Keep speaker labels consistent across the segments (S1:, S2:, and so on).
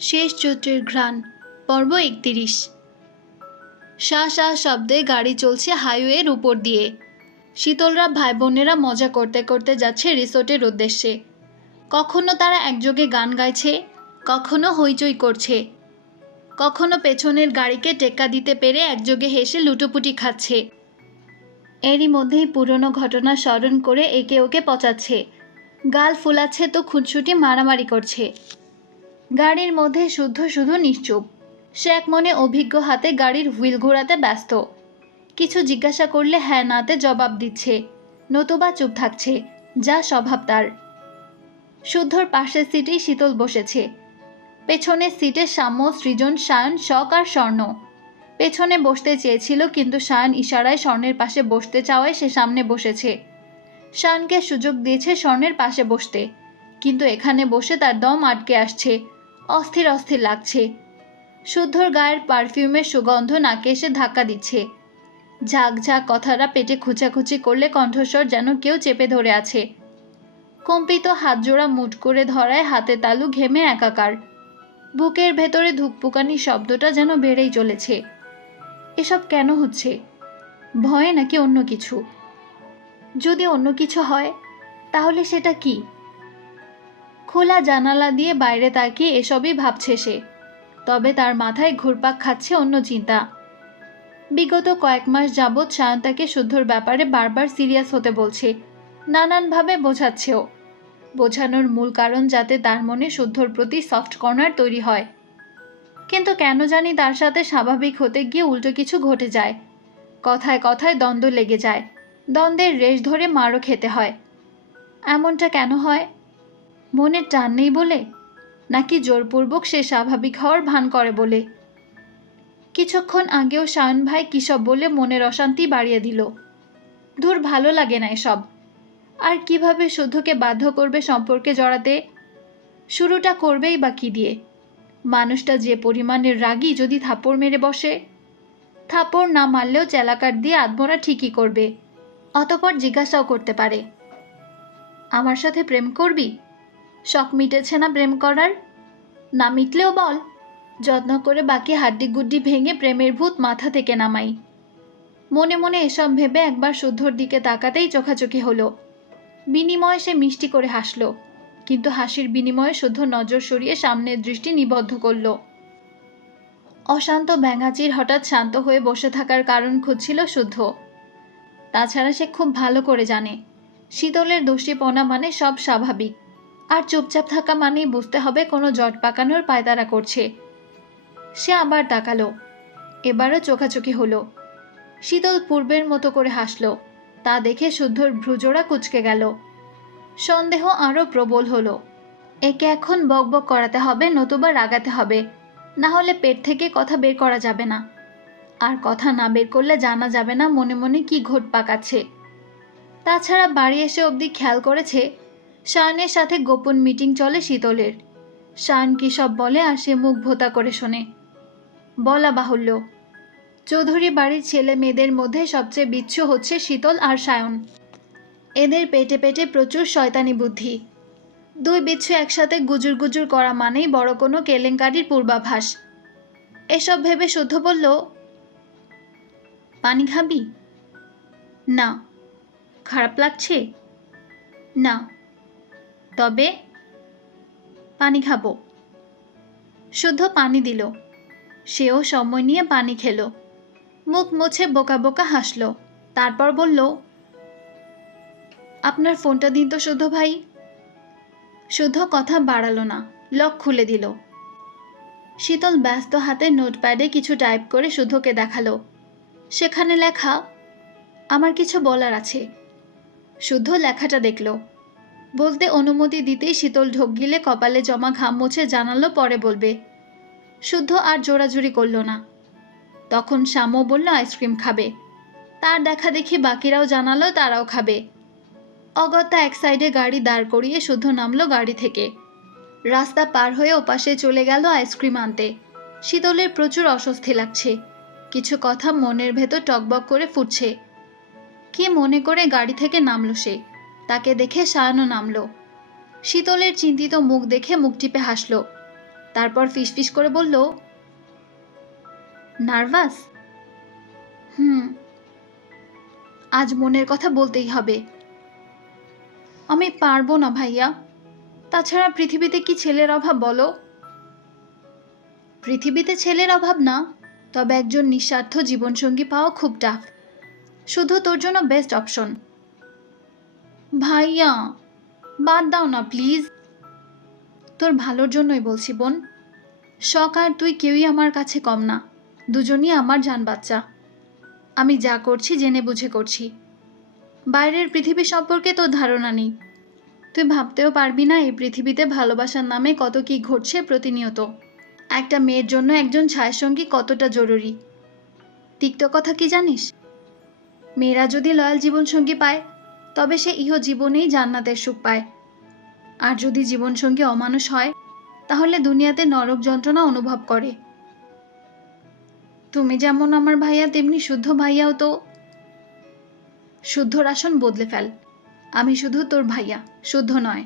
S1: শেষ চৈত্রের ঘ্রাণ, পর্ব একতিরিশ। শাঁ শাঁ শব্দে গাড়ি চলছে হাইওয়ের উপর দিয়ে। শীতলরা ভাই বোনেরা মজা করতে করতে যাচ্ছে রিসোর্টের উদ্দেশ্যে। কখনো তারা একযোগে গান গাইছে, কখনো হইচই করছে। কখনো পেছনের গাড়িকে টেক্কা দিতে পেরে একযোগে হেসে লুটোপুটি খাচ্ছে। এরই মধ্যেই পুরনো ঘটনা স্মরণ করে একে ওকে পচাচ্ছে। গাল ফুলাচ্ছে তো খুনসুটি মারামারি করছে। গাড়ির মধ্যে শুদ্ধ শুধু নিশ্চুপ। সে এক মনে অভিজ্ঞ হাতে গাড়ির হুইল ঘোরাতে ব্যস্ত। কিছু জিজ্ঞাসা করলে হ্যাঁ নাতে জবাব দিচ্ছে। নতুবা চুপ থাকছে, যা স্বভাব তার। শুদ্ধর পাশের সিটেই শীতল বসেছে। পেছনের সিটে সাম্য, সৃজন, সায়ন, শখ আর স্বর্ণ। পেছনে বসতে চেয়েছিল কিন্তু সায়ন ইশারায় স্বর্ণের পাশে বসতে চাওয়ায় সে সামনে বসেছে। শানকে সুযোগ দিয়েছে স্বর্ণের পাশে বসতে। কিন্তু এখানে বসে তার দম আটকে আসছে। অস্থির অস্থির লাগছে। শুদ্ধর গায়ের পারফিউমের সুগন্ধ নাকে এসে ধাক্কা দিচ্ছে। ঝাঁক ঝাঁক কথাটা পেটে খুচাখুচি করলে কণ্ঠস্বর যেন কেউ চেপে ধরে আছে। কম্পিত হাতজোড়া মুট করে ধরায় হাতে তালু ঘেমে একাকার। বুকের ভেতরে ধুকপুকানি শব্দটা যেন বেড়েই চলেছে। এসব কেন হচ্ছে? ভয়ে নাকি অন্য কিছু? যদি অন্য কিছু হয়, তাহলে সেটা কি? খোলা জানালা দিয়ে বাইরে তাকিয়ে এসবই ভাবছে সে। তবে তার মাথায় ঘুরপাক খাচ্ছে অন্য চিন্তা। বিগত কয়েক মাস যাবৎ সায়ন তাকে শুদ্ধর ব্যাপারে বারবার সিরিয়াস হতে বলছে। নানানভাবে বোঝাচ্ছেও। বোঝানোর মূল কারণ যাতে তার মনে শুদ্ধর প্রতি সফট কর্নার তৈরি হয়। কিন্তু কেন জানি তার সাথে স্বাভাবিক হতে গিয়ে উল্টো কিছু ঘটে যায়। কথায় কথায় দ্বন্দ্ব লেগে যায়। দ্বন্দ্বের রেশ ধরে মারও খেতে হয়। এমনটা কেন হয়? মনের টান নেই বলে? নাকি জোরপূর্বক সে স্বাভাবিক হওয়ার ভান করে বলে? কিছুক্ষণ আগেও শায়ন ভাই কিসব বলে মনের অশান্তি বাড়িয়ে দিল। ধুর, ভালো লাগে না এসব। আর কীভাবে শুদ্ধকে বাধ্য করবে সম্পর্কে জড়াতে? শুরুটা করবেই বা কি দিয়ে? মানুষটা যে পরিমাণের রাগী যদি থাপড় মেরে বসে? থাপড় না মারলেও চেলাকার দিয়ে আত্মরা ঠিকই করবে। অতপর জিজ্ঞাসাও করতে পারে। আমার সাথে প্রেম করবি? শখ মিটেছে না প্রেম করার? না মিটলেও বল। যত্ন করে বাকি হাড্ডি গুড্ডি ভেঙে প্রেমের ভূত মাথা থেকে নামাই। মনে মনে এসব ভেবে একবার শুদ্ধর দিকে তাকাতেই চোখাচোখি হলো। বিনিময়ে সে মিষ্টি করে হাসল, কিন্তু হাসির বিনিময়ে শুদ্ধ নজর সরিয়ে সামনের দৃষ্টি নিবদ্ধ করল। অশান্ত ব্যাঙাচির হঠাৎ শান্ত হয়ে বসে থাকার কারণ খুঁজছিল শুদ্ধ। তাছাড়া সে খুব ভালো করে জানে, শীতলের দোষীপনা মানে সব স্বাভাবিক। আর চুপচাপ থাকা মানেই বুঝতে হবে কোনো জট পাকানোর পায়তারা করছে। সে আবার তাকালো। এবারও চোখাচোখি হলো। শীতল পূর্বের মতো করে হাসল। তা দেখে শুদ্ধর ভ্রুজোড়া কুচকে গেল। সন্দেহ আরও প্রবল হলো। একে এখন বকবক করাতে হবে, নতুবা রাগাতে হবে। না হলে পেট থেকে কথা বের করা যাবে না। আর কথা না বের করলে জানা যাবে না মনে মনে কি ঘট পাকাচ্ছে। তাছাড়া বাড়ি এসে অবধি খেয়াল করেছে শায়নের সাথে গোপন মিটিং চলে শীতলের। শায়ন কী সব বলে আর সে মুখ ভোতা করে শোনে। বলা বাহুল্য। চৌধুরী বাড়ির ছেলে মেয়েদের মধ্যে সবচেয়ে বিচ্ছু হচ্ছে শীতল আর সায়ন। এদের পেটে পেটে প্রচুর শয়তানি বুদ্ধি। দুই বিচ্ছু একসাথে গুজুর গুজুর করা মানেই বড় কোনো কেলেঙ্কারির পূর্বাভাস। এসব ভেবে শুদ্ধ বলল, পানি খাবি? না। খারাপ লাগছে? না। তবে পানি খাব। শুদ্ধ পানি দিল। সেও সময় নিয়ে পানি খেলো। মুখ মুছে বোকা বোকা হাসলো। তারপর বলল, আপনার ফোনটা দিন তো শুদ্ধ ভাই। শুদ্ধ কথা বাড়ালো না। লক খুলে দিল। শীতল ব্যস্ত হাতে নোটপ্যাডে কিছু টাইপ করে শুদ্ধকে দেখাল। সেখানে লেখা, আমার কিছু বলার আছে। শুদ্ধ লেখাটা দেখল। বলতে অনুমতি দিতেই শীতল ঢোক গিলে কপালে জমা ঘাম মুছে জানালো, পরে বলবে, শুদ্ধ আর জোরাজুরি করল না। তখন শ্যামও বলল, আইসক্রিম খাবে। তার দেখা দেখি বাকিরাও জানালো, তারাও খাবে। অগত্যা এক সাইডে গাড়ি দাঁড় করিয়ে শুদ্ধ নামলো গাড়ি থেকে। রাস্তা পার হয়ে ওপাশে চলে গেল আইসক্রিম আনতে। শীতলের প্রচুর অস্বস্তি লাগছে। কিছু কথা মনের ভেতর টকবক করে ফুটছে। কি মনে করে গাড়ি থেকে নামলো সে? তাকে দেখে সায়নও নামলো। শীতলের চিন্তিত মুখ দেখে মুখ টিপে হাসল। তারপর ফিসফিস করে বলল, নার্ভাস? হুম, আজ মনের কথা বলতেই হবে। আমি পারব না ভাইয়া। তাছাড়া পৃথিবীতে কি ছেলের অভাব বলো? পৃথিবীতে ছেলের অভাব না, তবে একজন নিঃস্বার্থ জীবনসঙ্গী পাওয়া খুব টাফ শুধু তোর জন্য বেস্ট অপশন ভাইয়া, বাদ দাও না, প্লিজ। তোর ভালোর জন্যই বলছি, বোন। শখ আর তুই কেউই আমার কাছে কম না। দুজনই আমার জান বাচ্চা। আমি যা করছি, জেনে বুঝে করছি। বাইরের পৃথিবী সম্পর্কে তোর ধারণা নেই। তুই ভাবতেও পারবি না, এই পৃথিবীতে ভালোবাসার নামে কত কি ঘটছে প্রতিনিয়ত। একটা মেয়ের জন্য একজন ছায়াসঙ্গী কতটা জরুরি? তিক্ত কথা কি জানিস? মেয়েরা যদি লয়াল জীবনসঙ্গী পায় তবে সে ইহ জীবনেই জান্নাতের সুখ পায়। আর যদি জীবনসঙ্গী অমানুষ হয়, তাহলে দুনিয়াতে নরক যন্ত্রণা অনুভব করে। তুমি যেমন আমার ভাইয়া, তেমনি শুদ্ধ ভাইয়াও তো শুদ্ধর আসন বদলে ফেল। আমি শুধু তোর ভাইয়া, শুদ্ধ নয়।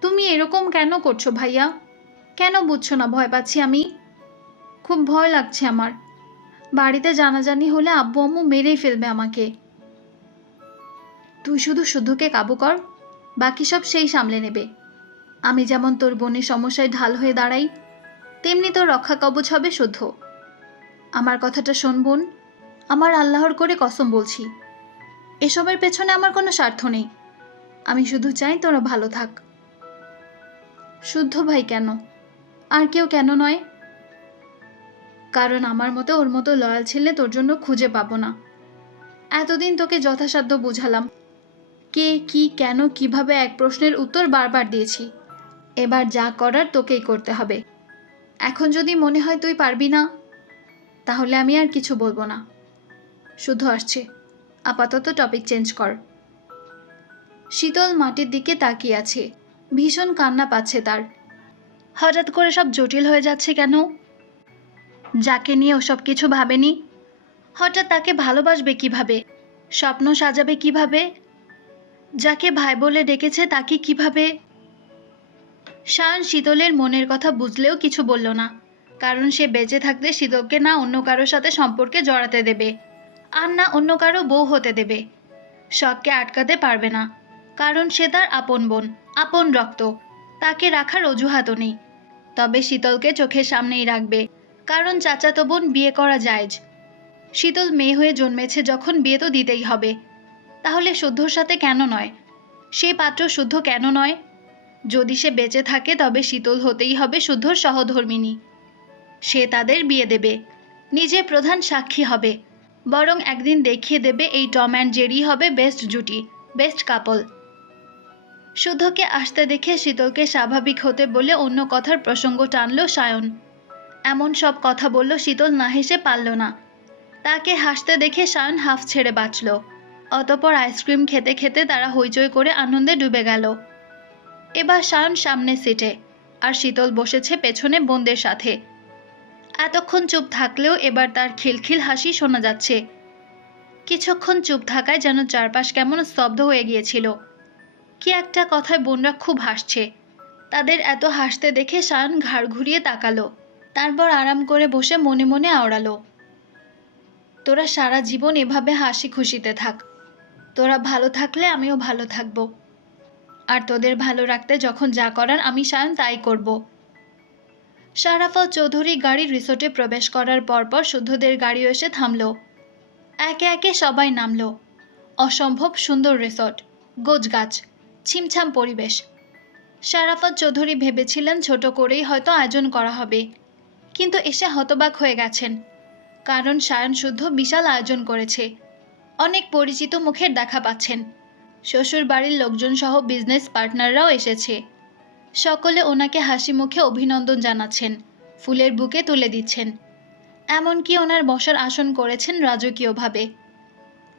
S1: তুমি এরকম কেন করছ ভাইয়া? কেন বুঝছ না ভয় পাচ্ছি আমি? খুব ভয় লাগছে আমার। বাড়িতে জানাজানি হলে আব্বু আম্মু মেরেই ফেলবে আমাকে। তুই শুধু শুদ্ধকে কাবু কর, বাকি সব সেই সামলে নেবে। আমি যেমন তোর বোনের সমস্যায় ঢাল হয়ে দাঁড়াই, তেমনি তোর রক্ষা কবচ হবে শুদ্ধ। আমার কথাটা শোন বোন, আমার আল্লাহর করে কসম বলছি। এসবের পেছনে আমার কোনো স্বার্থ নেই। আমি শুধু চাই তোরা ভালো থাক। শুদ্ধ ভাই কেন? আর কেউ কেন নয়। কারণ আমার মতো ওর মতো লয়াল ছেলে তোর জন্য খুঁজে পাবো না। এতদিন তোকে যথাসাধ্য বুঝালাম। কে, কি, কেন, কীভাবে এক প্রশ্নের উত্তর বারবার দিয়েছি। এবার যা করার তোকেই করতে হবে। এখন যদি মনে হয় তুই পারবি না, তাহলে আমি আর কিছু বলব না। শুধু আসছে। আপাতত টপিক চেঞ্জ কর। শীতল মাটির দিকে তাকিয়ে আছে। ভীষণ কান্না পাচ্ছে তার। হঠাৎ করে সব জটিল হয়ে যাচ্ছে কেন? যাকে নিয়ে ওসব কিছু ভাবেনি? হঠাৎ তাকে ভালোবাসবে কীভাবে? স্বপ্ন সাজাবে কীভাবে? যাকে ভাই বলে ডেকেছে তাকে কীভাবে? শান শীতলের মনের কথা বুঝলেও কিছু বলল না। কারণ সে বেঁচে থাকতে শীতলকে না অন্য কারোর সাথে সম্পর্কে জড়াতে দেবে, আর না অন্য কারও বউ হতে দেবে। শখকে আটকাতে পারবে না, কারণ সে তার আপন বোন, আপন রক্ত। তাকে রাখার অজুহাতও নেই। তবে শীতলকে চোখের সামনেই রাখবে, কারণ চাচাতো বোন বিয়ে করা জায়জ। শীতল মেয়ে হয়ে জন্মেছে যখন বিয়ে তো দিতেই হবে তাহলে শুদ্ধর সাথে কেন নয়? সেই পাত্র শুদ্ধ কেন নয়? যদি সে বেঁচে থাকে, তবে শীতল হতেই হবে শুদ্ধর সহধর্মিনী। সে তাদের বিয়ে দেবে। নিজে প্রধান সাক্ষী হবে। বরং একদিন দেখিয়ে দেবে এই টম অ্যান্ড জেরি হবে বেস্ট জুটি, বেস্ট কাপল। শুদ্ধকে আসতে দেখে শীতলকে স্বাভাবিক হতে বলে অন্য কথার প্রসঙ্গ টানল সায়ন। এমন সব কথা বলল শীতল না হেসে পারল না। তাকে হাসতে দেখে সায়ন হাফ ছেড়ে বাঁচল। অতপর আইসক্রিম খেতে খেতে তারা হইচই করে আনন্দে ডুবে গেল। এবার শান সামনে সিটে, আর শীতল বসেছে পেছনে বোনদের সাথে। এতক্ষণ চুপ থাকলেও এবার তার খিলখিল হাসি শোনা যাচ্ছে। কিছুক্ষণ চুপ থাকায় যেন চারপাশ কেমন স্তব্ধ হয়ে গিয়েছিল। কি একটা কথায় বোনরা খুব হাসছে। তাদের এত হাসতে দেখে শান ঘাড় ঘুরিয়ে তাকালো, তারপর আরাম করে বসে মনে মনে আওড়ালো। তোরা সারা জীবন এভাবে হাসি খুশিতে থাক তোরা ভালো থাকলে আমিও ভালো থাকব। আর তোদের ভালো রাখতে যখন যা করার আমি সায়ন তাই করব। শারাফা চৌধুরী গাড়ি রিসোর্টে প্রবেশ করার পরপর শুদ্ধদের গাড়িও এসে থামল। একে একে সবাই নামলো। অসম্ভব সুন্দর রিসোর্ট, গোছগাছ, ছিমছাম পরিবেশ। শারাফত চৌধুরী ভেবেছিলেন ছোট করেই হয়তো আয়োজন করা হবে। কিন্তু এসে হতবাক হয়ে গেছেন। কারণ সায়ন শুদ্ধ বিশাল আয়োজন করেছে। অনেক পরিচিত মুখের দেখা পাচ্ছেন। শ্বশুর বাড়ির লোকজন সহ বিজনেস পার্টনাররাও এসেছে। সকলে ওনাকে হাসি মুখে অভিনন্দন জানাচ্ছেন, ফুলের বুকে তুলে দিচ্ছেন। এমনকি ওনার বসার আসন করেছেন রাজকীয়ভাবে।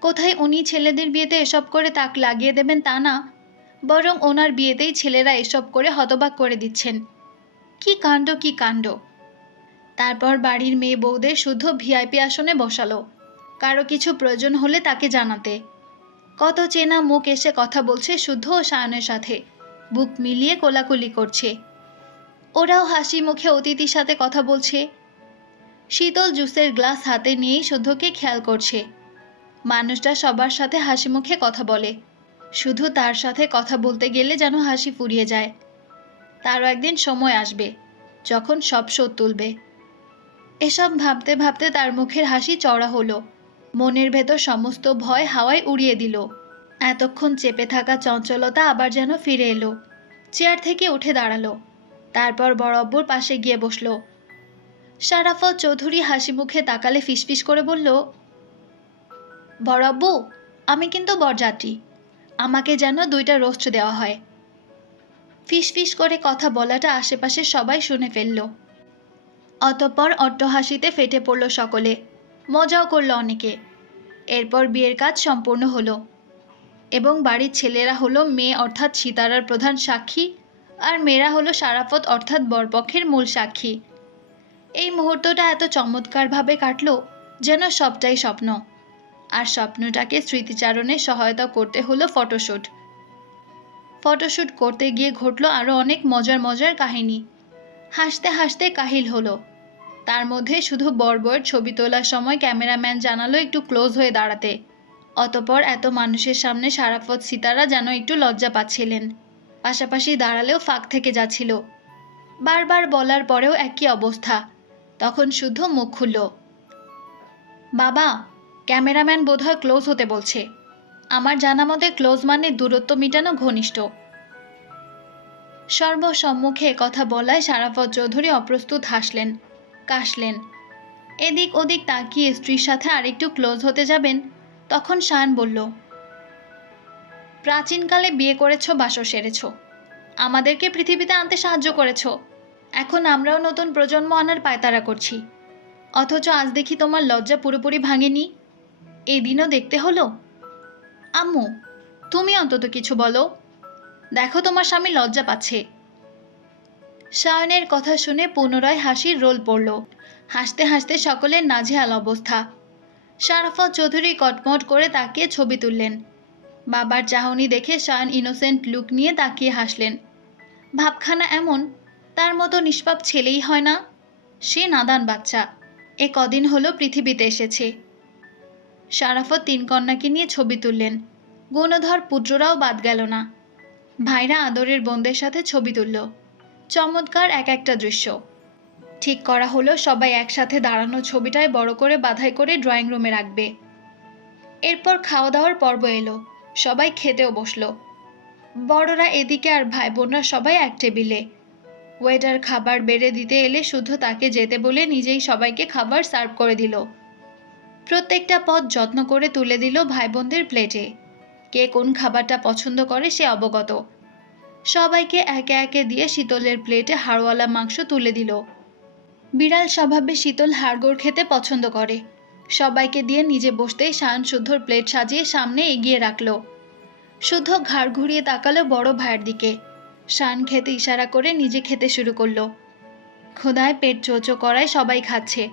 S1: কোথায় উনি ছেলেদের বিয়েতে এসব করে তাক লাগিয়ে দেবেন তা না, বরং ওনার বিয়েতেই ছেলেরা এসব করে হতবাক করে দিচ্ছেন। কি কাণ্ড কি কাণ্ড। তারপর বাড়ির মেয়ে বউদের শুদ্ধ ভিআইপি আসনে বসালো। কারও কিছু প্রয়োজন হলে তাকে জানাতে। কত চেনা মুখ এসে কথা বলছে শুদ্ধ ও সায়নের সাথে। বুক মিলিয়ে কোলাকুলি করছে। ওরাও হাসি মুখে অতিথির সাথে কথা বলছে। শীতল জুসের গ্লাস হাতে নিয়েই শুদ্ধকে খেয়াল করছে। মানুষটা সবার সাথে হাসি মুখে কথা বলে। শুধু তার সাথে কথা বলতে গেলে যেন হাসি ফুরিয়ে যায়। তারও একদিন সময় আসবে, যখন সব শোধ তুলবে। এসব ভাবতে ভাবতে তার মুখের হাসি চড়া হলো। মনের ভেতর সমস্ত ভয় হাওয়ায় উড়িয়ে দিল। এতক্ষণ চেপে থাকা চঞ্চলতা আবার যেন ফিরে এলো। চেয়ার থেকে উঠে দাঁড়াল। তারপর বড়ব্বুর পাশে গিয়ে বসল। শারাফত চৌধুরী হাসি মুখে তাকালে ফিসফিস করে বলল বড়ব্বু আমি কিন্তু বরযাত্রী। আমাকে যেন দুইটা রোস্ট দেওয়া হয়। ফিসফিস করে কথা বলাটা আশেপাশে সবাই শুনে ফেলল। অতঃপর অট্টহাসিতে ফেটে পড়ল সকলে। মজাও করল অনেকে। এরপর বিয়ের কাজ সম্পূর্ণ হলো এবং বাড়ির ছেলেরা হলো মেয়ে অর্থাৎ সীতারার প্রধান সাক্ষী আর মেয়েরা হলো সারাপথ অর্থাৎ বরপক্ষের মূল সাক্ষী। এই মুহূর্তটা এত চমৎকারভাবে কাটলো যেন সবটাই স্বপ্ন। আর স্বপ্নটাকে স্মৃতিচারণে সহায়তা করতে হলো ফটোশ্যুট ফটোশ্যুট করতে গিয়ে ঘটলো আরও অনেক মজার মজার কাহিনী। হাসতে হাসতে কাহিল হলো। তার মধ্যে শুধু বর্বর ছবি তোলার সময় ক্যামেরাম্যান জানালো একটু ক্লোজ হয়ে দাঁড়াতে। অতপর এত মানুষের সামনে সারাফত সিতারা যেন একটু লজ্জা পাচ্ছিলেন। পাশাপাশি দাঁড়ালেও ফাঁক থেকে যাচ্ছিল। বারবার বলার পরেও একই অবস্থা। তখন শুদ্ধ মুখ খুলল। বাবা, ক্যামেরাম্যান বোধহয় ক্লোজ হতে বলছে। আমার জানা মতে ক্লোজ মানে দূরত্ব মেটানো ঘনিষ্ঠ। সর্বসম্মুখে কথা বলায় সারাফত চৌধুরী অপ্রস্তুত হাসলেন। কাশলেন এদিক ওদিক তাকিয়ে স্ত্রীর সাথে আরেকটু ক্লোজ হতে যাবেন, তখন শান বলল, প্রাচীনকালে বিয়ে করেছ, বাসর সেরেছ। আমাদেরকে পৃথিবীতে আনতে সাহায্য করেছ। এখন আমরাও নতুন প্রজন্ম আনার পায়তারা করছি। অথচ আজ দেখি তোমার লজ্জা পুরোপুরি ভাঙেনি। এই দিনও দেখতে হলো? আম্মু, তুমি অন্তত কিছু বলো। দেখো তোমার স্বামী লজ্জা পাচ্ছে। সায়নের কথা শুনে পুনরায় হাসির রোল পড়ল। হাসতে হাসতে সকলের নাজেহাল অবস্থা। শারাফত চৌধুরী কটমট করে তাকিয়ে ছবি তুললেন। বাবার চাহনি দেখে শায়ন ইনোসেন্ট লুক নিয়ে তাকিয়ে হাসলেন। ভাবখানা এমন, তার মতো নিষ্পাপ ছেলেই হয় না? সে নাদান বাচ্চা। এ কদিন হলো পৃথিবীতে এসেছে। শারাফত তিন কন্যাকে নিয়ে ছবি তুললেন। গুণধর পুত্ররাও বাদ গেল না। ভাইরা আদরের বোনদের সাথে ছবি তুলল। চমৎকার এক একটা দৃশ্য। ঠিক করা হলো সবাই একসাথে দাঁড়ানো ছবিটায় বড় করে বাধাই করে ড্রয়িং রুমে রাখবে। এরপর খাওয়া দাওয়ার পর্ব এলো। সবাই খেতেও বসল। বড়রা এদিকে আর ভাই বোনরা সবাই এক টেবিলে। ওয়েটার খাবার বেড়ে দিতে এলে শুধু তাকে যেতে বলে নিজেই সবাইকে খাবার সার্ভ করে দিল। প্রত্যেকটা পদ যত্ন করে তুলে দিল ভাই বোনদের প্লেটে। কে কোন খাবারটা পছন্দ করে সে অবগত। সবাইকে একে একে দিয়ে শীতলের প্লেটে হাড়ওয়ালা মাংস তুলে দিল। বিড়াল স্বভাবে শীতল হাড়গোড় খেতে পছন্দ করে। সবাইকে দিয়ে নিজে বসতেই শান শুদ্ধর প্লেট সাজিয়ে সামনে এগিয়ে রাখল। শুদ্ধ ঘাড় ঘুরিয়ে তাকালো বড় ভাইয়ের দিকে। শান খেতে ইশারা করে নিজে খেতে শুরু করল। ক্ষুধায় পেট চোচো করায় সবাই খাচ্ছে।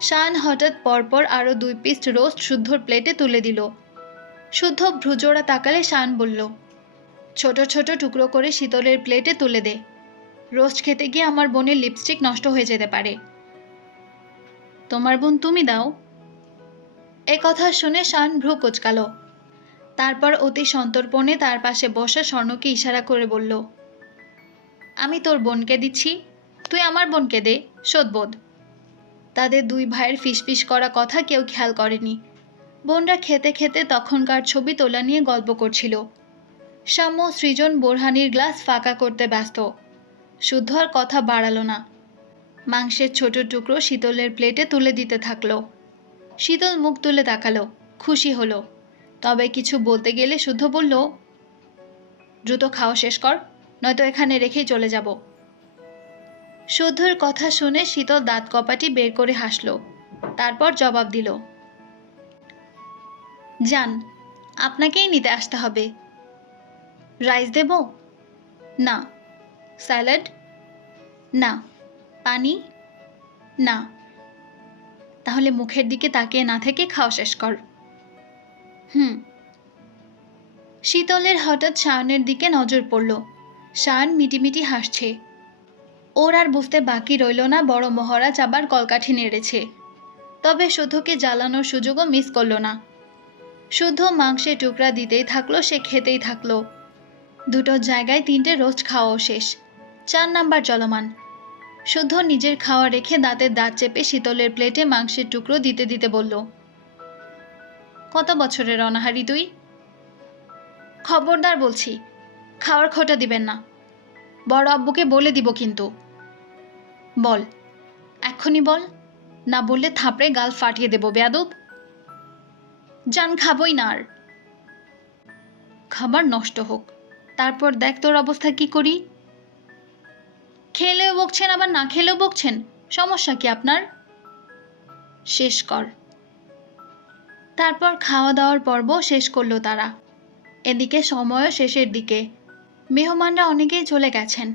S1: শান হঠাৎ পরপর আরও দুই পিস রোস্ট শুদ্ধর প্লেটে তুলে দিল। শুদ্ধ ভ্রুজোড়া তাকালে শান বলল ছোট ছোট টুকরো করে শীতলের প্লেটে তুলে দে। রোস্ট খেতে গিয়ে আমার বোনের লিপস্টিক নষ্ট হয়ে যেতে পারে। তোমার বোন তুমি দাও। এ কথা শুনে শান ভ্রু কোচকালো। তারপর অতি সন্তর্পণে তার পাশে বসা স্বর্ণকে ইশারা করে বলল, আমি তোর বোনকে দিচ্ছি। তুই আমার বোনকে দে শোধবোধ তাদের দুই ভাইয়ের ফিসফিস করা কথা কেউ খেয়াল করেনি। বোনরা খেতে খেতে তখনকার ছবি তোলা নিয়ে গল্প করছিল। সাম্য সৃজন বোরহানির গ্লাস ফাঁকা করতে ব্যস্ত। শুদ্ধ আর কথা বাড়ালো না। মাংসের ছোট টুকরো শীতলের প্লেটে তুলে দিতে থাকল। শীতল মুখ তুলে তাকালো, খুশি হলো। তবে কিছু বলতে গেলে শুদ্ধ বলল, দ্রুত খাওয়া শেষ কর, নয়তো এখানে রেখেই চলে যাব। শুদ্ধর কথা শুনে শীতল দাঁত কপাটি বের করে হাসল, তারপর জবাব দিল যান আপনাকেই নিতে আসতে হবে। রাইস দেব? না। স্যালাড? না। পানি? না। তাহলে মুখের দিকে তাকিয়ে না থেকে খাওয়া শেষ কর। হুম। শীতলের হঠাৎ শায়নের দিকে নজর পড়ল। শায়ন মিটিমিটি হাসছে। ওর আর বুঝতে বাকি রইল না বড় মহারাজ আবার কলকাঠি নেড়েছে। তবে শুদ্ধকে জ্বালানোর সুযোগও মিস করল না। শুদ্ধ মাংসের টুকরা দিতেই থাকল, সে খেতেই থাকল। দুটো জায়গায় তিনটে রোজ খাওয়াও শেষ। চার নাম্বার চলমান। শুদ্ধ নিজের খাওয়া রেখে দাঁতের দাঁত চেপে শীতলের প্লেটে মাংসের টুকরো দিতে দিতে বলল, কত বছরের অনাহারি তুই? খবরদার বলছি, খাওয়ার খোটা দিবেন না। বড় আব্বুকে বলে দিব কিন্তু। বল, এক্ষুনি বল, না বললে থাপড়ে গাল ফাটিয়ে দেব বেয়াদব। জান খাবই না আর। খাবার নষ্ট হোক। তারপর দেখ তোর অবস্থা কি করি? খেলেও বকছেন, আবার না খেলেও বকছেন? সমস্যা কি আপনার? শেষ কর। তারপর খাওয়া দাওয়ার পর্ব শেষ করল তারা। এদিকে সময়ও শেষের দিকে। মেহমানরা অনেকেই চলে গেছেন।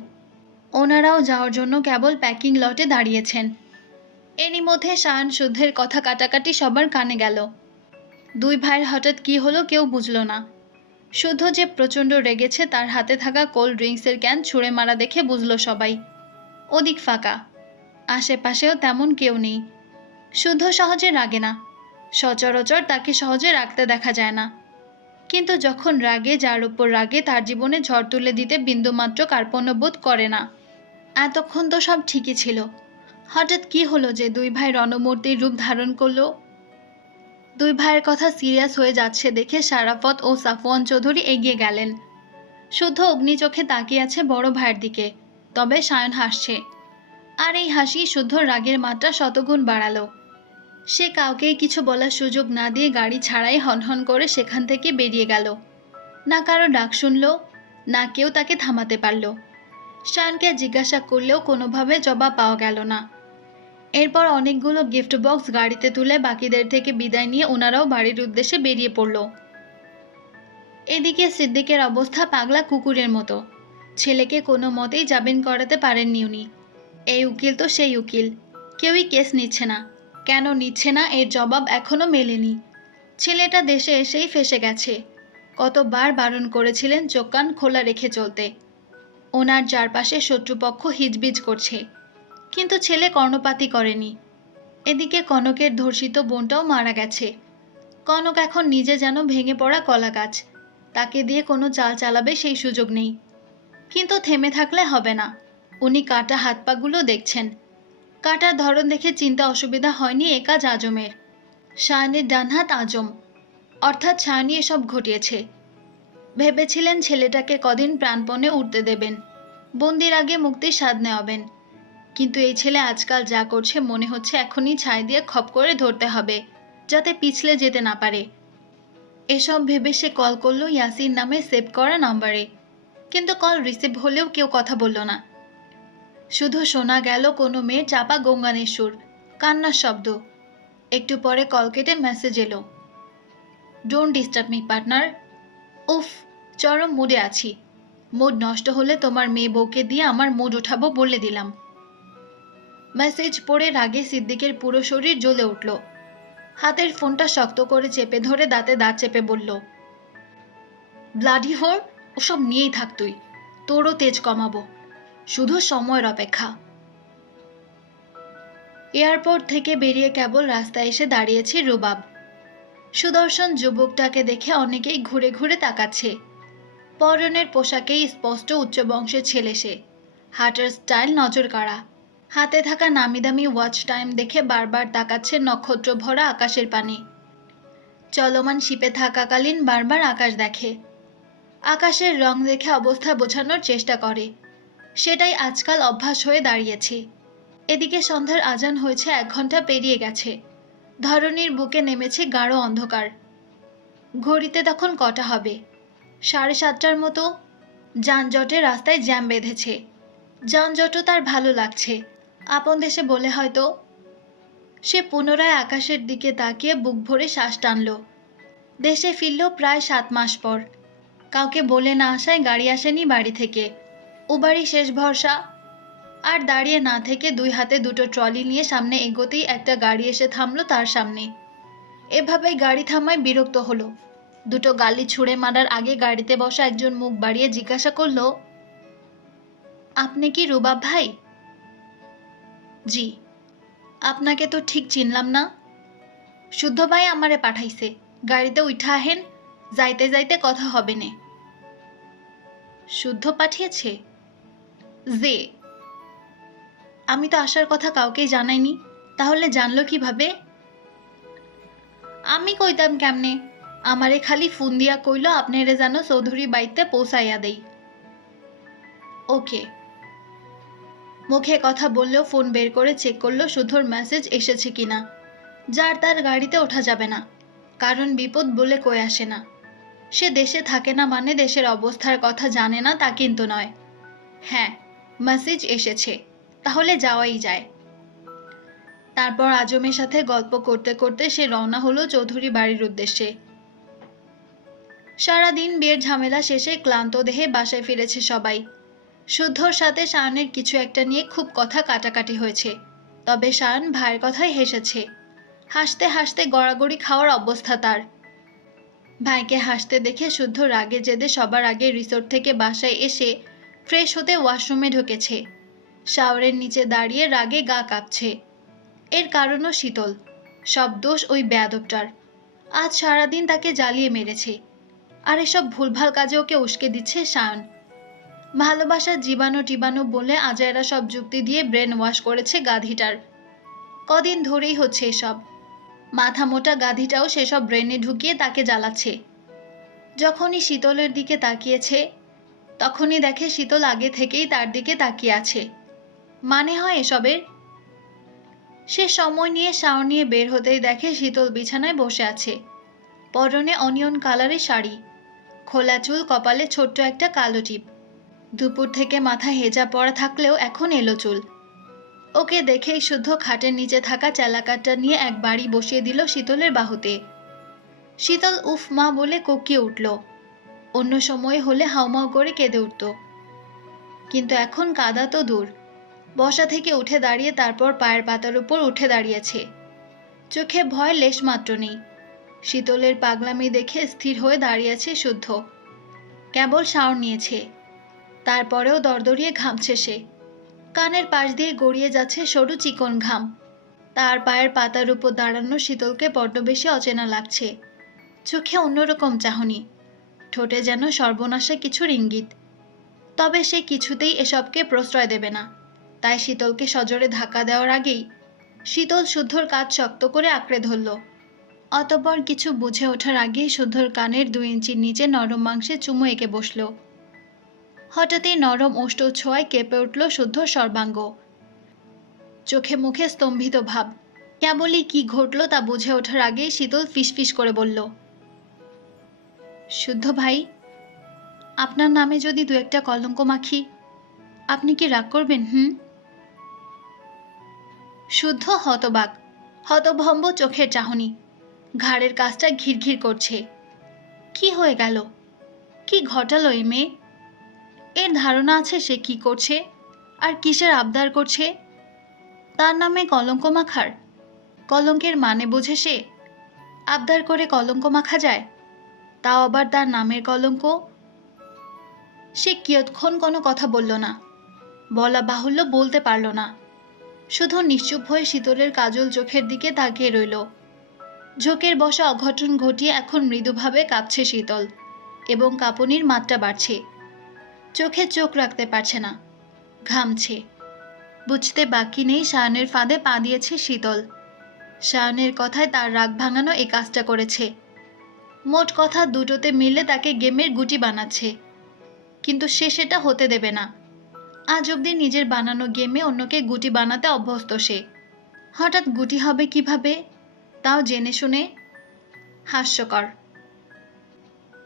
S1: ওনারাও যাওয়ার জন্য কেবল প্যাকিং লটে দাঁড়িয়েছেন। এরই মধ্যে সায়ন শুদ্ধের কথা কাটাকাটি সবার কানে গেল। দুই ভাইয়ের হঠাৎ কি হলো কেউ বুঝলো না। শুদ্ধ যে প্রচণ্ড রেগেছে তার হাতে থাকা কোল্ড ড্রিঙ্কসের ক্যান ছুঁড়ে মারা দেখে বুঝলো সবাই। ওদিক ফাঁকা। আশেপাশেও তেমন কেউ নেই। শুদ্ধ সহজে রাগে না। সচরাচর তাকে সহজে রাখতে দেখা যায় না। কিন্তু যখন রাগে, যার উপর রাগে, তার জীবনে ঝড় তুলে দিতে বিন্দুমাত্র কার্পণ্যবোধ করে না। এতক্ষণ তো সব ঠিকই ছিল। হঠাৎ কি হলো যে দুই ভাই রণমূর্তির রূপ ধারণ করল? দুই ভাইয়ের কথা সিরিয়াস হয়ে যাচ্ছে দেখে সারাফত ও সাফওয়ান চৌধুরী এগিয়ে গেলেন। শুদ্ধ অগ্নি চোখে তাকিয়ে আছে বড় ভাইয়ের দিকে। তবে সায়ন হাসছে। আর এই হাসি শুদ্ধ রাগের মাত্রা শতগুণ বাড়ালো। সে কাউকেই কিছু বলার সুযোগ না দিয়ে গাড়ি ছাড়াই হনহন করে সেখান থেকে বেরিয়ে গেল। না কারও ডাক শুনল, না কেউ তাকে থামাতে পারল। শায়নকে জিজ্ঞাসা করলেও কোনোভাবে জবাব পাওয়া গেল না। এরপর অনেকগুলো গিফট বক্স গাড়িতে তুলে বাকিদের থেকে বিদায় নিয়ে ওনারাও বাড়ির উদ্দেশ্যে বেরিয়ে পড়ল। এদিকে সিদ্দিকের অবস্থা পাগলা কুকুরের মতো। ছেলেকে কোনো মতেই জামিন করাতে পারেননি উনি। এই উকিল তো সেই উকিল। কেউই কেস নিচ্ছে না। কেন নিচ্ছে না এর জবাব এখনও মেলেনি। ছেলেটা দেশে এসেই ফেসে গেছে। কতবার বারণ করেছিলেন চোখ কান খোলা রেখে চলতে। ওনার চারপাশে শত্রুপক্ষ হিজবিজ করছে। কিন্তু ছেলে কর্ণপাতই করেনি। এদিকে কনকের ধর্ষিত বোনটাও মারা গেছে। কনক এখন নিজে যেন ভেঙে পড়া কলা গাছ। তাকে দিয়ে কোনো চাল চালাবে সেই সুযোগ নেই। কিন্তু থেমে থাকলে হবে না। উনি কাটা হাত পাগুলো দেখছেন। কাটার ধরন দেখে চিন্তা অসুবিধা হয়নি এ কাজ আজমের। শায়নের ডান হাত আজম। অর্থাৎ শায়নি এসব ঘটিয়েছে। ভেবেছিলেন ছেলেটাকে কদিন প্রাণপণে উঠতে দেবেন। বন্দির আগে মুক্তির স্বাদ নেওয়াবেন। কিন্তু এই ছেলে আজকাল যা করছে মনে হচ্ছে এখনই ছাই দিয়ে খপ করে ধরতে হবে, যাতে পিছলে যেতে না পারে। এসব ভেবে সে কল করল ইয়াসির নামে সেভ করা নাম্বারে, কিন্তু কল রিসিভ হলেও কেউ কথা বলল না। শুধু শোনা গেল কোনো মেয়ের চাপা গঙ্গানের সুর, কান্নার শব্দ। একটু পরে কল কেটে মেসেজ এলো। ডোন্ট ডিস্টার্ব মি পার্টনার উফ, চরম মুডে আছি। মুড নষ্ট হলে তোমার মেয়ে বউকে দিয়ে আমার মুড উঠাবো বলে দিলাম। মেসেজ পড়ে রাগে সিদ্দিকের পুরো শরীর জ্বলে উঠল। হাতের ফোনটা শক্ত করে চেপে ধরে দাঁতে দাঁত চেপে বলল, ব্লাডি হোর ওসব নিয়েই থাক তুই, তোরও তেজ কমাবো, শুধু সময়ের অপেক্ষা। এয়ারপোর্ট থেকে বেরিয়ে কেবল রাস্তায় এসে দাঁড়িয়েছে রুবাব। সুদর্শন যুবকটাকে দেখে অনেকেই ঘুরে ঘুরে তাকাচ্ছে। পরনের পোশাকেই স্পষ্ট উচ্চবংশের ছেলে সে, হাঁটার স্টাইল নজর কাড়া হাতে থাকা নামি দামি ওয়াচ টাইম দেখে বারবার তাকাচ্ছে নক্ষত্র ভরা আকাশের পানে। চলমান শিপে থাকাকালীন বারবার আকাশ দেখে। আকাশের রং দেখে অবস্থা বোঝানোর চেষ্টা করে। সেটাই আজকাল অভ্যাস হয়ে দাঁড়িয়েছে। এদিকে সন্ধ্যার আজান হয়েছে, এক ঘণ্টা পেরিয়ে গেছে। ধরনীর বুকে নেমেছে গাঢ় অন্ধকার। ঘড়িতে তখন কটা হবে? সাড়ে সাতটার মতো। যানজটে রাস্তায় জ্যাম বেঁধেছে। যানজটও তার ভালো লাগছে। আপন দেশে বলে হয়তো। সে পুনরায় আকাশের দিকে তাকিয়ে বুক ভরে শ্বাস টানল। দেশে ফিরল প্রায় সাত মাস পর। কাউকে বলে না আসায় গাড়ি আসেনি বাড়ি থেকে। উবারই শেষ ভরসা। আর দাঁড়িয়ে না থেকে দুই হাতে দুটো ট্রলি নিয়ে সামনে এগোতেই একটা গাড়ি এসে থামলো তার সামনে। এভাবেই গাড়ি থামায় বিরক্ত হলো। দুটো গালি ছুঁড়ে মারার আগে গাড়িতে বসা একজন মুখ বাড়িয়ে জিজ্ঞাসা করল, আপনি কি রুবাব ভাই? জি। আপনাকে তো ঠিক চিনলাম না। শুদ্ধ ভাই আমারে পাঠাইছে। গাড়িতে উঠা আহেন, যাইতে যাইতে কথা হবে নে। শুদ্ধ পাঠিয়েছে? যে। আমি তো আসার কথা কাউকেই জানাইনি, তাহলে জানলো কীভাবে? আমি কইতাম কেমনে, আমারে খালি ফোন দিয়া কইল, আপনারে যেন চৌধুরী বাড়িতে পৌঁছাইয়া দেই। ওকে। মুখে কথা বললেও ফোন বের করে চেক করল শুধুর মেসেজ এসেছে কিনা। যার তার গাড়িতে ওঠা যাবে না। কারণ বিপদ বলে কয়ে আসে না। সে দেশে থাকে না মানে দেশের অবস্থার কথা জানে না তা কিন্তু নয়। হ্যাঁ মেসেজ এসেছে। তাহলে যাওয়াই যায়। তারপর আজমের সাথে গল্প করতে করতে সে রওনা হলো চৌধুরী বাড়ির উদ্দেশ্যে। সারাদিন বিয়ের ঝামেলা শেষে ক্লান্ত দেহে বাসায় ফিরেছে সবাই। শুদ্ধর সাথে শায়নের কিছু একটা নিয়ে খুব কথা কাটাকাটি হয়েছে। তবে শায়ন ভাইয়ের কথাই হেসেছে। হাসতে হাসতে গড়াগড়ি খাওয়ার অবস্থা তার। ভাইকে হাসতে দেখে শুদ্ধ রাগে জেদে সবার আগে রিসোর্ট থেকে বাসায় এসে ফ্রেশ হতে ওয়াশরুমে ঢুকেছে। শাওয়ারের নিচে দাঁড়িয়ে রাগে গা কাঁপছে। এর কারণও শীতল। সব দোষ ওই বেয়াদবটার। আজ সারাদিন তাকে জ্বালিয়ে মেরেছে। আর এসব ভুলভাল কাজে ওকে উস্কে দিচ্ছে সায়ন ভালোবাসার জীবাণু টিবাণু বলে আজায়রা সব যুক্তি দিয়ে ব্রেন ওয়াশ করেছে গাধিটার। কদিন ধরেই হচ্ছে এসব। মাথা মোটা গাধিটাও সেসব ব্রেনে ঢুকিয়ে তাকে জ্বালাচ্ছে। যখনই শীতলের দিকে তাকিয়েছে, তখনই দেখে শীতল আগে থেকেই তার দিকে তাকিয়ে আছে। মানে হয় এসবের? সে সময় নিয়ে শাওয়ার নিয়ে বের হতেই দেখে শীতল বিছানায় বসে আছে। পরনে অনিয়ন কালারের শাড়ি, খোলা চুল কপালে ছোট্ট একটা কালো টিপ। দুপুর থেকে মাথায় হেজা পড়া থাকলেও এখন এলো চুল। ওকে দেখেই শুদ্ধ খাটের নিচে থাকা চালাকাটা নিয়ে এক বাড়ি বসিয়ে দিল শীতলের বাহুতে। শীতল উফ মা বলে কোকিয়ে উঠল। অন্য সময় হলে হাউমাউ করে কেঁদে উঠত। কিন্তু এখন কাদা তো দূর। বসা থেকে উঠে দাঁড়িয়ে তারপর পায়ের পাতার উপর উঠে দাঁড়িয়েছে। চোখে ভয় লেশ মাত্র নেই। শীতলের পাগলামি দেখে স্থির হয়ে দাঁড়িয়েছে শুদ্ধ। কেবল শাওর নিয়েছে। তারপরেও দরদরিয়ে ঘামছে সে। কানের পাশ দিয়ে গড়িয়ে যাচ্ছে সরু চিকন ঘাম। তার পায়ের পাতার উপর দাঁড়ানো শীতলকে বড্ড বেশি অচেনা লাগছে। চোখে অন্যরকম চাহনি। ঠোঁটে যেন সর্বনাশে কিছুর ইঙ্গিত। তবে সে কিছুতেই এসবকে প্রশ্রয় দেবে না। তাই শীতলকে সজোরে ধাক্কা দেওয়ার আগেই শীতল শুদ্ধর কাজ শক্ত করে আঁকড়ে ধরল। অতপর কিছু বুঝে ওঠার আগেই শুদ্ধর কানের দুই ইঞ্চির নিচে নরম মাংসে চুমু এঁকে বসল। হঠাৎই নরম ওষ্ঠ ছোঁয়ায় কেঁপে উঠল শুদ্ধ সর্বাঙ্গ। চোখে মুখে স্তম্ভিত ভাব। কেবলই কি ঘটল তা বুঝে ওঠার আগেই শীতল ফিসফিস করে বলল, শুদ্ধ ভাই, আপনার নামে যদি দু একটা কলঙ্ক মাখি, আপনি কি রাগ করবেন, হুম? শুদ্ধ হতবাক, হতভম্ব চোখের চাহনি। ঘাড়ের কাজটা ঘিরঘির করছে। কি হয়ে গেল? কি ঘটালো এই মেয়ে? এর ধারণা আছে সে কি করছে? আর কিসের আবদার করছে? তার নামে কলঙ্ক মাখার। কলঙ্কের মানে বোঝে সে। আবদার করে কলঙ্ক মাখা যায়। তাও আবার তার নামের কলঙ্ক। সে কিয়ৎক্ষণ কোনো কথা বলল না। বলা বাহুল্য বলতে পারল না। শুধু নিশ্চুপ হয়ে শীতলের কাজল চোখের দিকে তাকিয়ে রইল। ঝোঁকের বসা অঘটন ঘটিয়ে এখন মৃদুভাবে কাঁপছে শীতল এবং কাঁপুনির মাত্রা বাড়ছে। চোখে চোখ রাখতে পারছে না। ঘামছে। বুঝতে বাকি নেই শায়নের ফাঁদে পা দিয়েছে শীতল। শায়নের কথায় তার রাগ ভাঙানো এই কাজটা করেছে। মোট কথা দুটোতে মিলে তাকে গেমের গুটি বানাচ্ছে। কিন্তু সে সেটা হতে দেবে না। আজ অবধি নিজের বানানো গেমে অন্যকে গুটি বানাতে অভ্যস্ত সে। হঠাৎ গুটি হবে কীভাবে, তাও জেনে শুনে হাস্যকর।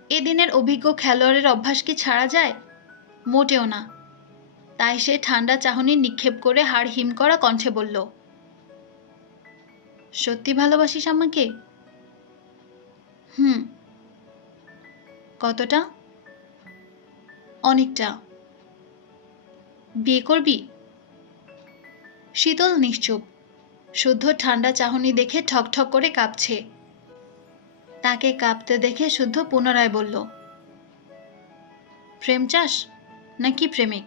S1: এদিনের অভিজ্ঞ খেলোয়াড়ের অভ্যাস কি ছাড়া যায়? মোটেও না। তাই সে ঠান্ডা চাহনি নিক্ষেপ করে হাড় হিম করা কণ্ঠে বলল, সত্যি ভালোবাসিস আমাকে? হুম। কতটা? অনেকটা। বিয়ে করবি? শীতল, নিশ্চুপ। শুদ্ধ ঠান্ডা চাহনি দেখে ঠকঠক করে কাঁপছে। তাকে কাঁপতে দেখে শুদ্ধ পুনরায় বলল, প্রেম চাস? নাকি প্রেমিক?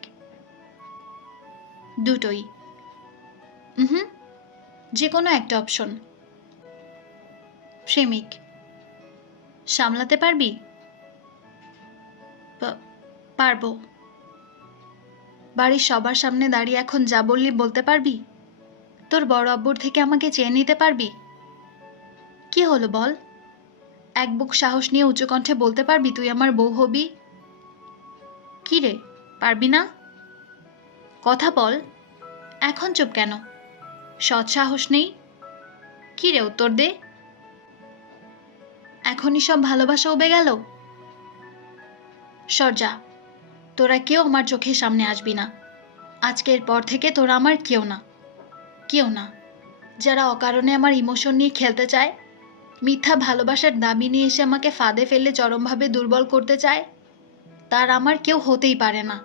S1: দুটোই। হুম যে কোনো একটা অপশন প্রেমিক। সামলাতে পারবি? পারব। বাড়ির সবার সামনে দাঁড়িয়ে এখন যা বললি বলতে পারবি? তোর বড় আব্বুর থেকে আমাকে চেয়ে নিতে পারবি? কি হলো বল? এক বুক সাহস নিয়ে উঁচু কণ্ঠে বলতে পারবি তুই আমার বউ হবি? কি রে? পারবি না? কথা বল। এখন চুপ কেন? সৎ সাহস নেই? কি রে উত্তর দে। এখনই সব ভালোবাসা উবে গেল? সরজা তোরা কেউ আমার চোখের সামনে আসবি না। আজকের পর থেকে তোরা আমার কেউ না। কেউ না। যারা অকারণে আমার ইমোশন নিয়ে খেলতে চায়, মিথ্যা ভালোবাসার দাবি নিয়ে এসে আমাকে ফাঁদে ফেলে চরমভাবে দুর্বল করতে চায় তার আমার কেউ হতেই পারে না।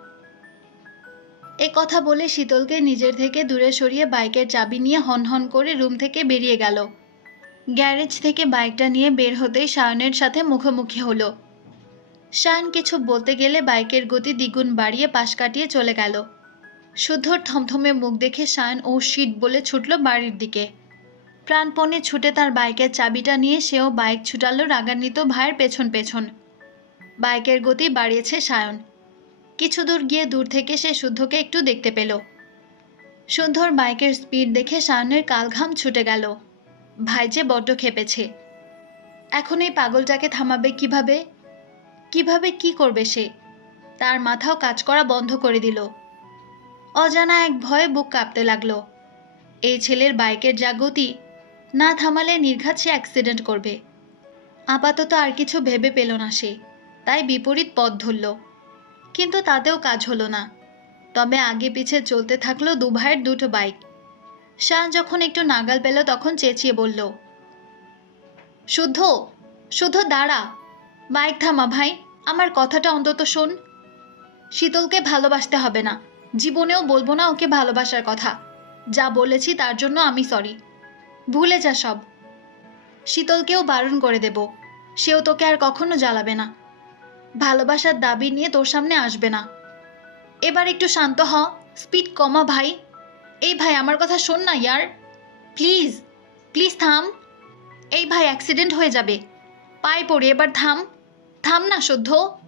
S1: এ কথা বলে শীতলকে নিজের থেকে দূরে সরিয়ে বাইকের চাবি নিয়ে হনহন করে রুম থেকে বেরিয়ে গেল। গ্যারেজ থেকে বাইকটা নিয়ে বের হতেই সায়নের সাথে মুখোমুখি হলো। শায়ন কিছু বলতে গেলে বাইকের গতি দ্বিগুণ বাড়িয়ে পাশ কাটিয়ে চলে গেল। শুদ্ধর থমথমে মুখ দেখে শায়ন, ও শিট বলে ছুটল বাড়ির দিকে। প্রাণপণে ছুটে তার বাইকের চাবিটা নিয়ে সেও বাইক ছুটালো রাগান্বিত ভাইয়ের পেছন পেছন। বাইকের গতি বাড়িয়েছে সায়ন। কিছু দূর গিয়ে দূর থেকে সে শুদ্ধকে একটু দেখতে পেল। শুদ্ধর বাইকের স্পিড দেখে সায়নের কালঘাম ছুটে গেল। ভাই যে বড্ড খেপেছে। এখন এই পাগলটাকে থামাবে কীভাবে? কীভাবে কি করবে সে? তার মাথাও কাজ করা বন্ধ করে দিল। অজানা এক ভয়ে বুক কাঁপতে লাগল। এই ছেলের বাইকের যা গতি, না থামালে নির্ঘাত সে অ্যাক্সিডেন্ট করবে। আপাতত আর কিছু ভেবে পেল না সে। তাই বিপরীত পথ ধরল। কিন্তু তাতেও কাজ হলো না। তবে আগে পিছে চলতে থাকল দু ভাইয়ের দুটো বাইক। শাহ যখন একটু নাগাল পেল, তখন চেঁচিয়ে বলল, শুদ্ধ শুদ্ধ, দাঁড়া। বাইক থামা ভাই, আমার কথাটা অন্তত শোন। শীতলকে ভালোবাসতে হবে না। জীবনেও বলব না ওকে ভালোবাসার কথা। যা বলেছি তার জন্য আমি সরি ভুলে যা সব। শীতলকেও বারণ করে দেব। সেও তোকে আর কখনো জ্বালাবে না। ভালোবাসার দাবি নিয়ে তোর সামনে আসবে না। এবার একটু শান্ত হ স্পিড কমা ভাই। এই ভাই, আমার কথা শোন না, ইয়ার। প্লিজ প্লিজ থাম। এই ভাই অ্যাক্সিডেন্ট হয়ে যাবে। পায়ে পড়ে এবার থাম। থাম না শুদ্ধ